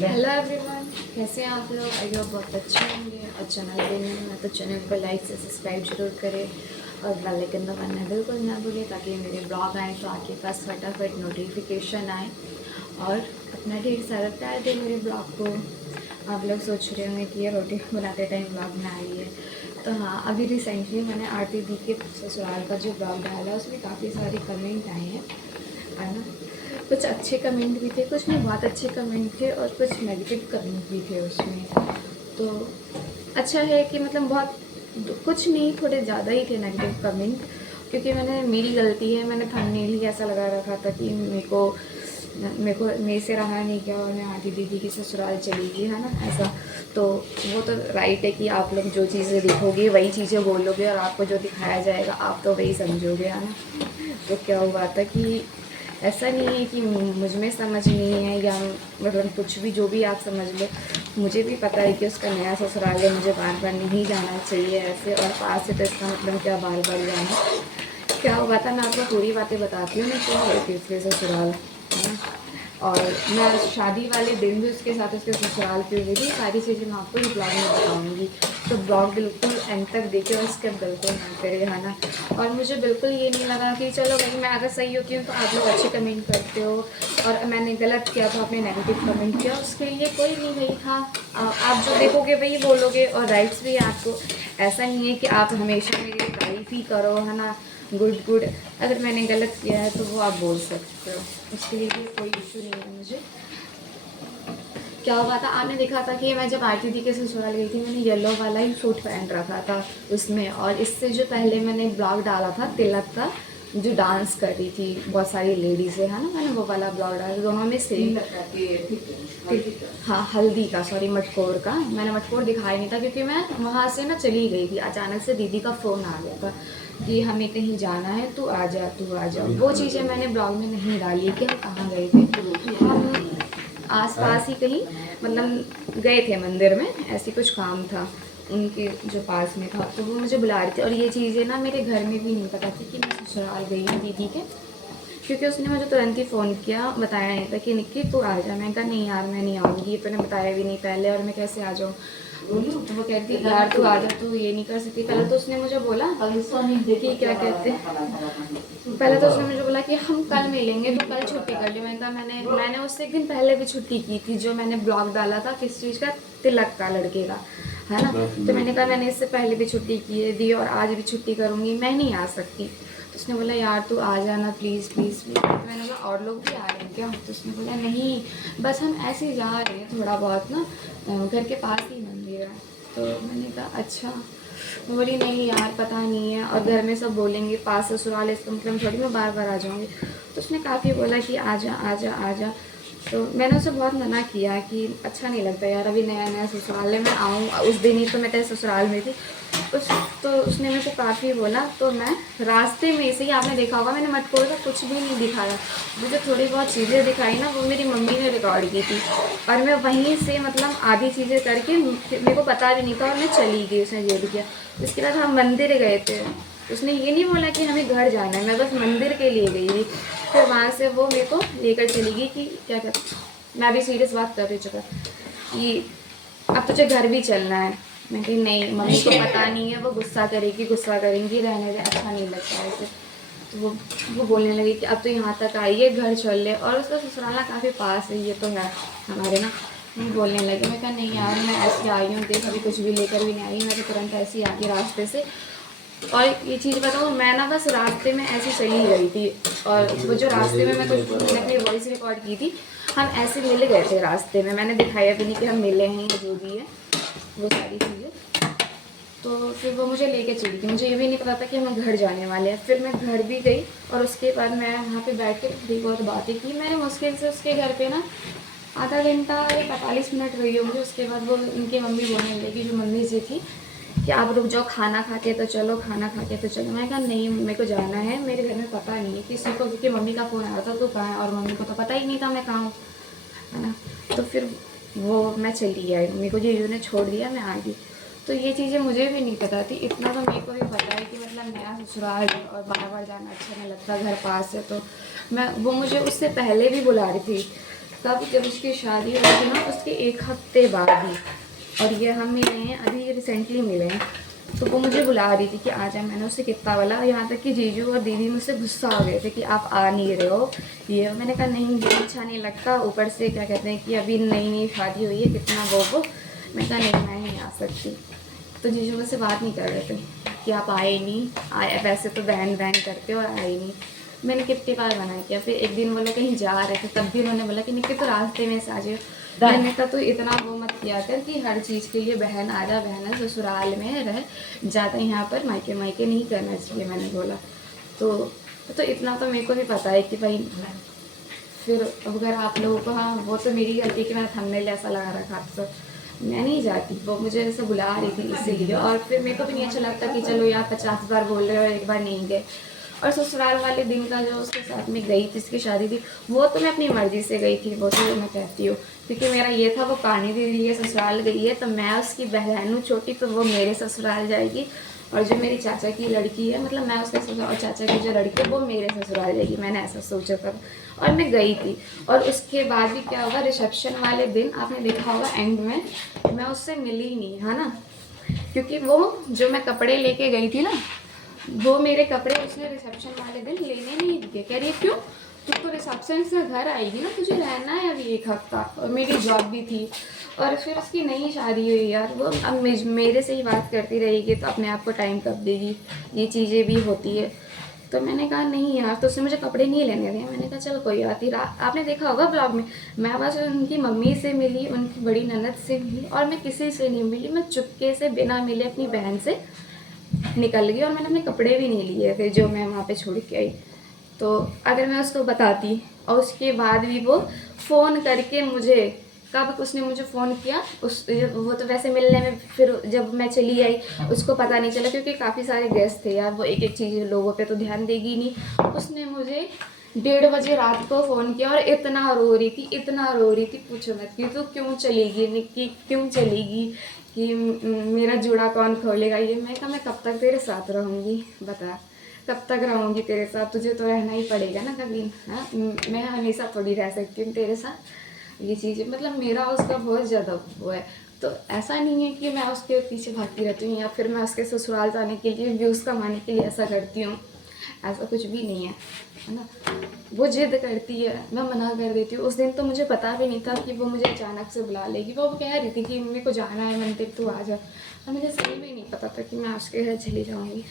Hello everyone, कैसे हैं आप लोग? आई होप बहुत अच्छे होंगे। और चैनल पे नहीं है तो चैनल को लाइक से सब्सक्राइब जरूर करें और बेल आइकन दबाना बिल्कुल ना भूलें ताकि मेरे ब्लॉग आए तो आपके पास फटाफट नोटिफिकेशन आए और अपना ढेर सारा प्यार दें मेरे ब्लॉग को। आप लोग सोच रहे होंगे कि ये रोटी बनाते टाइम ब्लॉग में आई है, तो हाँ, अभी रिसेंटली मैंने आरती दी के ससुराल का जो ब्लॉग डाला उसमें काफ़ी सारे कमेंट आए हैं, है ना। कुछ अच्छे कमेंट भी थे, कुछ में बहुत अच्छे कमेंट थे और कुछ नेगेटिव कमेंट भी थे उसमें। तो अच्छा है कि मतलब बहुत कुछ नहीं, थोड़े ज़्यादा ही थे नेगेटिव कमेंट, क्योंकि मेरी गलती है, मैंने थंबनेल ही ऐसा लगा रखा था कि मेरे से रहा नहीं गया और मैं आधी दीदी की ससुराल चली गई, है ना, ऐसा। तो वो तो राइट है कि आप लोग जो चीज़ें दिखोगे वही चीज़ें बोलोगे और आपको जो दिखाया जाएगा आप तो वही समझोगे, है ना। तो क्या हुआ था कि ऐसा नहीं है कि मुझ में समझ नहीं है या मतलब कुछ भी, जो भी आप समझ लो, मुझे भी पता है कि उसका नया ससुराल है, मुझे बार बार नहीं जाना चाहिए ऐसे, और पास है तो इसका मतलब क्या बार बार जाना। क्या हुआ था, मैं आपको पूरी बातें बताती हूँ, मैं क्यों गई थी उसके ससुराल, है ना। और मैं शादी वाले दिन भी उसके साथ उसके ससुराल पे हुई थी, सारी चीज़ें मैं आपको इस ब्लॉग में बताऊँगी। तो ब्लॉग बिल्कुल एंड तक देखिए और स्किप बिल्कुल ना करिए, है ना। और मुझे बिल्कुल ये नहीं लगा कि चलो भाई मैं अगर सही होती हूँ तो आप लोग अच्छे कमेंट करते हो और मैंने गलत किया तो आपने नेगेटिव कमेंट किया, उसके लिए कोई नहीं भाई था। आप जो देखोगे वही बोलोगे और राइट्स भी है आपको। ऐसा नहीं है कि आप हमेशा मेरी तारीफ़ ही करो, है ना। गुड गुड, अगर मैंने गलत किया है तो वो आप बोल सकते हो, उसके लिए भी कोई इशू नहीं है मुझे। क्या हुआ था, आपने देखा था कि मैं जब आरती दी के ससुराल गई थी, मैंने येलो वाला ही सूट पहन रखा था उसमें, और इससे जो पहले मैंने ब्लॉग डाला था तिलक का, जो डांस कर रही थी बहुत सारी लेडीज़ है ना, मैंने वो वाला ब्लॉग डाला, दोनों में सेम। हाँ, हल्दी का, सॉरी, मटकोर का। मैंने मटकोर दिखाया नहीं था क्योंकि मैं वहाँ से ना चली गई थी, अचानक से दीदी का फ़ोन आ गया था कि हमें कहीं जाना है, तू आ जा तू आ जा। वो चीज़ें मैंने ब्लॉग में नहीं डाली कि हम कहाँ गए थे, हम आसपास ही कहीं मतलब गए थे मंदिर में, ऐसी कुछ काम था उनके जो पास में था, तो वो मुझे बुला रही थी। और ये चीज़ें ना मेरे घर में भी नहीं पता थी कि मैं ससुराल गई हूँ दीदी के, क्योंकि उसने मुझे तुरंत ही फ़ोन किया, बताया नहीं था कि निक्की तू आ जा। मैंने कहा नहीं यार मैं नहीं आऊँगी, ये तूने बताया भी नहीं पहले और मैं कैसे आ जाऊँ। तो वो कहती यार तू आ जा, तू ये नहीं कर सकती। पहले तो उसने मुझे बोला कि क्या कहते, पहले तो उसने मुझे बोला कि हम कल मिलेंगे तो कल छुट्टी कर ली। मैंने कहा मैंने उससे एक दिन पहले भी छुट्टी की थी, जो मैंने ब्लॉग डाला था किस चीज़ का, तिलक का, लड़के का, है ना। तो मैंने कहा मैंने इससे पहले भी छुट्टी की है दी और आज भी छुट्टी करूँगी, मैं नहीं आ सकती। तो उसने बोला यार तू आ जाना प्लीज़ प्लीज़ प्लीज़। तो मैंने बोला और लोग भी आ रहे हैं क्या? तो उसने बोला नहीं, बस हम ऐसे ही जा रहे हैं थोड़ा बहुत ना, घर के पास ही मंदिर है। तो मैंने कहा अच्छा। मैं बोली नहीं यार पता नहीं है, और घर में सब बोलेंगे पास ससुराल, इसका मतलब थोड़ी मैं बार बार आ जाऊँगी। तो उसने काफ़ी बोला कि आ जा आ जा आ जा। तो मैंने उसे बहुत मना किया कि अच्छा नहीं लगता यार, अभी नया नया ससुराल है, मैं आऊँ उस दिन ही तो मैं तेरे ससुराल में थी। तो उसने मेरे को काफ़ी बोला, तो मैं रास्ते में से ही, आपने देखा होगा मैंने मटकोर का कुछ भी नहीं दिखाया, मुझे थोड़ी बहुत चीज़ें दिखाई ना, वो मेरी मम्मी ने रिकॉर्ड की थी और मैं वहीं से मतलब आधी चीज़ें करके मेरे को पता भी नहीं था और मैं चली गई, उसने जो भी किया। उसके बाद हम मंदिर गए थे, उसने ये नहीं बोला कि हमें घर जाना है, मैं बस मंदिर के लिए गई थी। फिर वहाँ से वो मेरे को लेकर चली गई कि क्या कहते, मैं अभी सीरियस बात कर रही चुका कि अब तुझे घर भी चलना है। मैं कही नहीं, मम्मी को पता नहीं है, वो गुस्सा करेगी, गुस्सा करेंगी, रहने दे, अच्छा नहीं लगता ऐसे। तो वो बोलने लगी कि अब तो यहाँ तक आई है, घर चल ले, और उसका ससुराला काफ़ी पास है, ये तो है हमारे ना। मैं बोलने लगी, मैं कहा नहीं यार मैं ऐसी आई हूँ, देख अभी कुछ भी लेकर भी नहीं आई, मैं तो तुरंत ऐसे ही आ गई रास्ते से। और ये चीज़ बताऊँ, मैं ना बस रास्ते में ऐसी चली गई थी, और वो जो रास्ते में मैंने अपनी वॉइस रिकॉर्ड की थी, हम ऐसे मिल गए थे रास्ते में, मैंने दिखाया भी नहीं कि हम मिले हैं या जो भी है वो सारी चीज़ें। तो फिर वो मुझे लेके चली गई, मुझे ये भी नहीं पता था कि हम घर जाने वाले हैं। फिर मैं घर भी गई और उसके बाद मैं वहाँ पे बैठ के थोड़ी बहुत बातें की, मैंने मुश्किल से उसके घर पे ना आधा घंटा या 45 मिनट रही होंगी। उसके बाद वो उनकी मम्मी बोलने लगी, जो मम्मी जी थी, कि आप रुक जाओ, खाना खा के तो चलो, खाना खा के तो चलो। मैंने कहा नहीं मेरे को जाना है, मेरे घर में पता नहीं है किसी को, क्योंकि मम्मी का फ़ोन आया था तो कहाँ है, और मम्मी को तो पता ही नहीं था मैं कहाँ हूँ, है ना। तो फिर वो मैं चली आई, मम्मी को जीजू ने छोड़ दिया, मैं आ गई। तो ये चीज़ें मुझे भी नहीं पता थी, इतना तो मेरे को भी पता है कि मतलब नया ससुराल है और बार बार जाना अच्छा नहीं लगता, घर पास है। तो मैं, वो मुझे उससे पहले भी बुला रही थी तब जब उसकी शादी हुई थी ना, उसके 1 हफ्ते बाद ही। और ये हम मिले हैं अभी, रिसेंटली मिले हैं। तो वो मुझे बुला रही थी कि आ जा। मैंने उससे कितना बोला, यहाँ तक कि जीजू और दीदी मुझसे गुस्सा हो गए थे कि आप आ नहीं रहे हो। ये मैंने कहा नहीं, मुझे अच्छा नहीं लगता, ऊपर से क्या कहते हैं कि अभी नई नई शादी हुई है, कितना वो। मैंने कहा नहीं, मैं नहीं आ सकती। तो जीजू मुझसे बात नहीं कर रहे थे कि आप आए नहीं, आए वैसे तो बहन बहन करते हो और आए नहीं। मैंने कितनी बार मना किया। फिर एक दिन वो लोग कहीं जा रहे थे, तब भी उन्होंने बोला कि निकी तो रास्ते में से आ जाओ। मैंने कहा तो इतना वो मत किया कर कि हर चीज़ के लिए बहन आ जा, बहन ससुराल में रह, ज़्यादा यहाँ पर मायके मायके नहीं करना चाहिए, मैंने बोला। तो इतना तो मेरे को भी पता है कि भाई, फिर अगर आप लोगों को, हाँ वो तो मेरी गलती कि मैंने थंबनेल ऐसा लगा रखा, तो मैं नहीं जाती। वो मुझे ऐसा बुला रही थी इसीलिए। और फिर मेरे को भी नहीं अच्छा लगता कि चलो यार 50 बार बोल रहे हो और एक बार नहीं गए। और ससुराल वाले दिन का जो उसके साथ में गई थी, इसकी शादी थी, वो तो मैं अपनी मर्ज़ी से गई थी, वो तो मैं कहती हूँ। क्योंकि मेरा ये था, वो पानी दे रही है ससुराल गई है, तो मैं उसकी बहन हूँ छोटी, तो वो मेरे ससुराल जाएगी। और जो मेरी चाचा की लड़की है, मतलब मैं उसके ससुराल, और चाचा की जो लड़की है वो मेरे ससुराल जाएगी। मैंने ऐसा सोचा था और मैं गई थी। और उसके बाद भी क्या हुआ, रिसेप्शन वाले दिन आपने देखा होगा एंड में, मैं उससे मिली नहीं, है ना। क्योंकि वो जो मैं कपड़े लेके गई थी ना, वो मेरे कपड़े उसने रिसेप्शन वाले दिन लेने नहीं दिए। कह रही है क्यों, तू तो रिसेप्शन से घर आएगी ना, तुझे रहना है अभी 1 हफ्ता। और मेरी जॉब भी थी। और फिर उसकी नई शादी हुई यार, वो अब मेरे से ही बात करती रहेगी तो अपने आप को टाइम कब देगी, ये चीज़ें भी होती है। तो मैंने कहा नहीं यार, तो उसने मुझे कपड़े नहीं लेने दिए। मैंने कहा चलो कोई बात नहीं। आपने देखा होगा ब्लॉग में, मैं बस उनकी मम्मी से मिली, उनकी बड़ी ननद से मिली, और मैं किसी से नहीं मिली। मैं चुपके से बिना मिले अपनी बहन से निकल गई। और मैंने अपने कपड़े भी नहीं लिए थे जो मैं वहाँ पे छोड़ के आई। तो अगर मैं उसको बताती, और उसके बाद भी वो फ़ोन करके मुझे, कब उसने मुझे फ़ोन किया, वो तो वैसे मिलने में, फिर जब मैं चली आई उसको पता नहीं चला, क्योंकि काफ़ी सारे गेस्ट थे यार, वो एक एक चीज़ लोगों पे तो ध्यान देगी नहीं। उसने मुझे 1:30 बजे रात को फ़ोन किया, और इतना रो रही थी, इतना रो रही थी, पूछो मत कि तू क्यों चलेगी निक्की, क्यों चलेगी, कि मेरा जूड़ा कौन खोलेगा। ये मैं कहा, मैं कब तक तेरे साथ रहूँगी, बता कब तक रहूँगी तेरे साथ, तुझे तो रहना ही पड़ेगा ना कभी। हाँ, मैं हमेशा थोड़ी रह सकती हूँ तेरे साथ। ये चीज़ें, मतलब मेरा उसका बहुत ज़्यादा वो है। तो ऐसा नहीं है कि मैं उसके पीछे भागती रहती हूँ, या फिर मैं उसके ससुराल जाने के लिए, व्यूज़ कमाने के लिए ऐसा करती हूँ। ऐसा कुछ भी नहीं है ना। वो जिद करती है, मैं मना कर देती हूँ। उस दिन तो मुझे पता भी नहीं था कि वो मुझे अचानक से बुला लेगी। वो कह रही थी कि मेरे को जाना है मंदिर, तू आ जा। और मुझे सही में नहीं पता था कि मैं उसके घर चली जाऊँगी।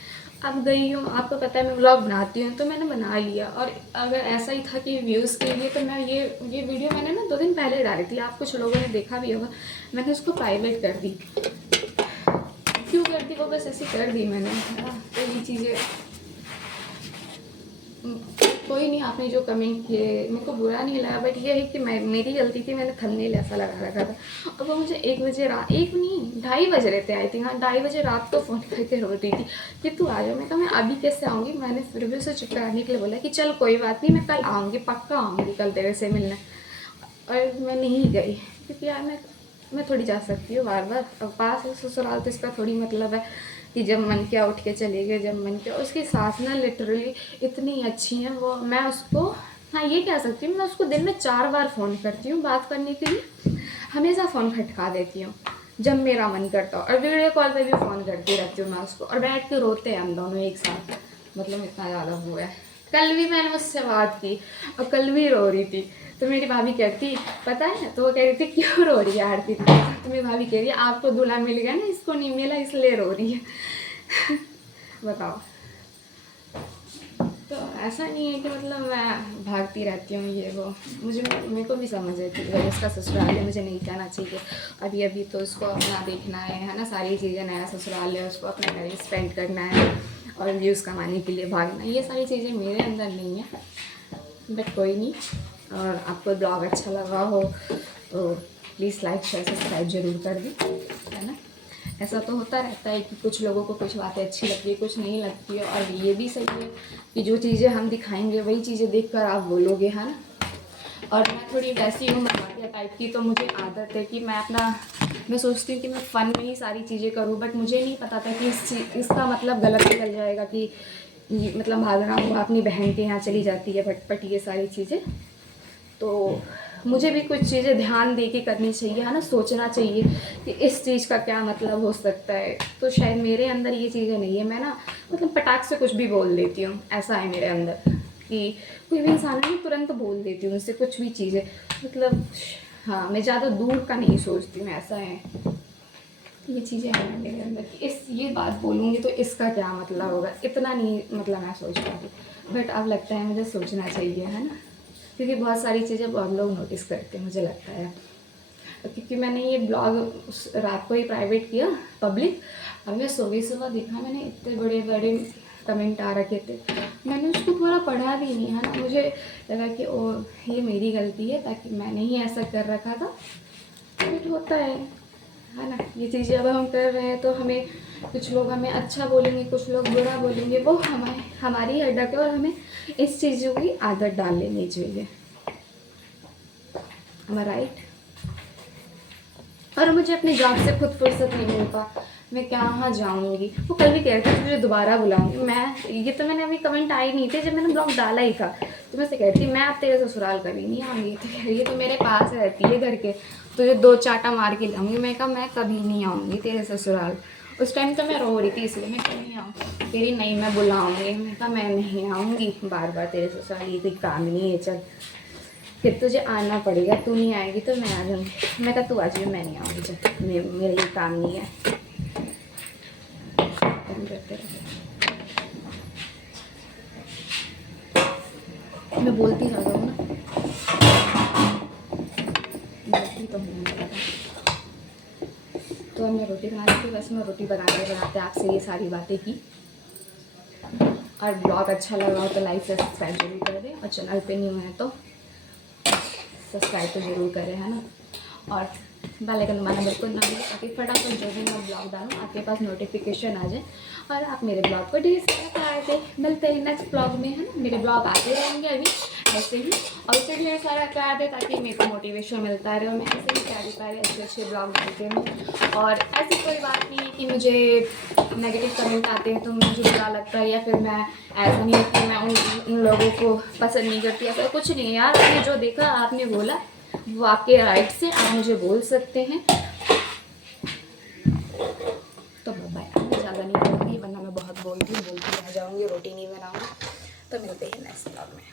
अब गई हूँ, आपको पता है मैं व्लॉग बनाती हूँ, तो मैंने बना लिया। और अगर ऐसा ही था कि व्यूज़ के लिए, तो मैं ये वीडियो मैंने ना 2 दिन पहले डाली थी, आप कुछ लोगों ने देखा भी होगा। मैंने उसको प्राइवेट कर दी। क्यों कर दी, वो बस ऐसी कर दी मैंने, है ना। तो ये चीज़ें, कोई नहीं, आपने जो कमेंट किए मेरे को बुरा नहीं लगा, बट ये है कि मेरी गलती थी, मैंने थंबनेल ऐसा लगा रखा था। और वो मुझे 1 बजे रात, 1 नहीं 2:30 बज रहे थे आई थिंक, हाँ 2:30 बजे रात को फ़ोन करके रो रही थी कि तू आ जा। मैं कहा मैं अभी कैसे आऊँगी। मैंने फिर भी उसे चुप कराने के लिए बोला कि चल कोई बात नहीं, मैं कल आऊँगी, पक्का आऊँगी कल तेरे से मिलने। और मैं नहीं गई, क्योंकि यार मैं थोड़ी जा सकती हूँ बार बार। अब पास है ससुराल, तो इसका थोड़ी मतलब है कि जब मन किया उठ के चले गए, जब मन किया। उसकी सास ना लिटरली इतनी अच्छी है वो, मैं उसको, हाँ ये कह सकती हूँ, मैं उसको दिन में 4 बार फ़ोन करती हूँ बात करने के लिए। हमेशा फ़ोन खटका देती हूँ जब मेरा मन करता हो, और वीडियो कॉल पे भी फ़ोन करती रहती हूँ मैं उसको। और बैठ के रोते हैं हम दोनों एक साथ, मतलब इतना ज़्यादा हुआ है। कल भी मैंने उससे बात की, और कल भी रो रही थी। तो मेरी भाभी कहती पता है, तो वो कह रही थी क्यों रो रही है आरती। तो मेरी भाभी कह रही है आपको दूल्हा मिल गया ना, इसको नहीं मिला इसलिए रो रही है। बताओ। तो ऐसा नहीं है कि मतलब मैं भागती रहती हूँ ये वो, मेरे को भी समझ है कि भाई उसका ससुराल है, मुझे नहीं कहना चाहिए। अभी अभी तो उसको अपना देखना है ना, सारी चीज़ें, नया ससुराल है, उसको अपना टाइम स्पेंड करना है, और व्यूज़ कमाने के लिए भागना, ये सारी चीज़ें मेरे अंदर नहीं है। बट कोई नहीं। और आपको ब्लॉग अच्छा लगा हो तो प्लीज़ लाइक शेयर सब्सक्राइब ज़रूर कर दी, है ना। ऐसा तो होता रहता है कि कुछ लोगों को कुछ बातें अच्छी लगती है, कुछ नहीं लगती है। और ये भी सही है कि जो चीज़ें हम दिखाएंगे वही चीज़ें देखकर आप बोलोगे, है ना। और मैं थोड़ी वैसी हूँ मजाकिया टाइप की, तो मुझे आदत है कि मैं सोचती हूँ कि मैं फ़न में ही सारी चीज़ें करूँ। बट मुझे नहीं पता था कि इसका मतलब गलत निकल जाएगा, कि मतलब भागना हुआ अपनी बहन के यहाँ चली जाती है भटपट, ये सारी चीज़ें। तो मुझे भी कुछ चीज़ें ध्यान दे के करनी चाहिए, है ना, सोचना चाहिए कि इस चीज़ का क्या मतलब हो सकता है। तो शायद मेरे अंदर ये चीज़ें नहीं है, मैं ना मतलब पटाख से कुछ भी बोल देती हूँ, ऐसा है मेरे अंदर कि कोई भी इंसान है, मैं तुरंत बोल देती हूँ उससे कुछ भी चीज़ें, मतलब हाँ, मैं ज़्यादा दूर का नहीं सोचती हूँ, ऐसा है। ये चीज़ें हैं मेरे अंदर कि इस ये बात बोलूँगी तो इसका क्या मतलब होगा, इतना नहीं मतलब मैं सोच पाती। बट अब लगता है मुझे सोचना चाहिए, है ना, क्योंकि बहुत सारी चीज़ें बहुत लोग नोटिस करते हैं, मुझे लगता है। क्योंकि मैंने ये ब्लॉग रात को ही प्राइवेट किया, पब्लिक। अब मैं सुबह देखा, मैंने इतने बड़े बड़े कमेंट आ रखे थे, मैंने उसको थोड़ा पढ़ा भी नहीं, है ना, मुझे लगा कि ओ ये मेरी गलती है, ताकि मैंने ही ऐसा कर रखा था। बट होता है ना, ये चीज़ें अब हम कर रहे हैं तो हमें कुछ लोग हमें अच्छा बोलेंगे, कुछ लोग बुरा बोलेंगे, वो हमारी हरकत है और हमें इस चीज़ों की आदत डाल लेनी चाहिए। am I right? और मुझे अपने जॉब से खुद फुर्सत नहीं मिलता, मैं कहाँ जाऊँगी। वो कल भी कह रहे थे तुझे दोबारा बुलाऊँगी, मैं ये तो मैंने अभी कमेंट आई नहीं थे जब मैंने ब्लॉग डाला ही था, तो मैं से कह रही थी मैं अब तेरे ससुराल कभी नहीं आऊँगी। तो कह रही है तो मेरे पास रहती है घर के, तुझे 2 चाटा मार के लाऊँगी। मैं कहा मैं कभी नहीं आऊँगी तेरे ससुराल। उस टाइम तो मैं रो रही थी इसलिए मैं क्यों नहीं आऊँ, कह रही नहीं मैं बुलाऊँगी। मैं कहा मैं नहीं आऊँगी बार बार तेरे ससुराल, ये कोई काम नहीं है, चल फिर तुझे आना पड़ेगा, तू नहीं आएगी तो मैं आ जाऊँगी। मैं कहा तू आ जाइए, मैं नहीं आऊँगी, चल मेरे लिए काम नहीं है। मैं बोलती ज़्यादा हूँ ना, बोलती तो हूँ मैं। तो अब मैं रोटी बना रही थी, वैसे मैं रोटी बनाते बनाते आपसे ये सारी बातें की। और ब्लॉग अच्छा लगा हो तो लाइक सब्सक्राइब जरूर कर दें, और चैनल पे न्यू है तो सब्सक्राइब तो ज़रूर करें, है ना, और बेल आइकन दबाना बिल्कुल ना भूलें, ताकि फटाफट जो भी मैं ब्लॉग डालूँ आपके पास नोटिफिकेशन आ जाए और आप मेरे ब्लॉग को ढेर सारा प्यार दें। मिलते हैं नेक्स्ट ब्लॉग में, है ना, मेरे ब्लॉग आते रहेंगे अभी ऐसे ही, और उसे ढेर सारा प्यार दें ताकि मेरे को मोटिवेशन मिलता रहे और मैं ऐसे ही प्यारे प्यारे अच्छे अच्छे ब्लॉग डालते रहूँ। और ऐसी कोई बात नहीं है कि मुझे नेगेटिव कमेंट आते हैं तो मुझे बुरा लगता है, या फिर मैं ऐसा नहीं है कि मैं उन लोगों को पसंद नहीं करती, ऐसा कुछ नहीं है यार। आपने जो देखा आपने बोला वो आपके राइट से, आप मुझे बोल सकते हैं। तो बाय, मैं ज़्यादा नहीं बोलूँगी वरना मैं बहुत बोलती रह जाऊँगी, रोटी नहीं बनाऊँगी। तो मिलते हैं नेक्स्ट ब्लॉग में।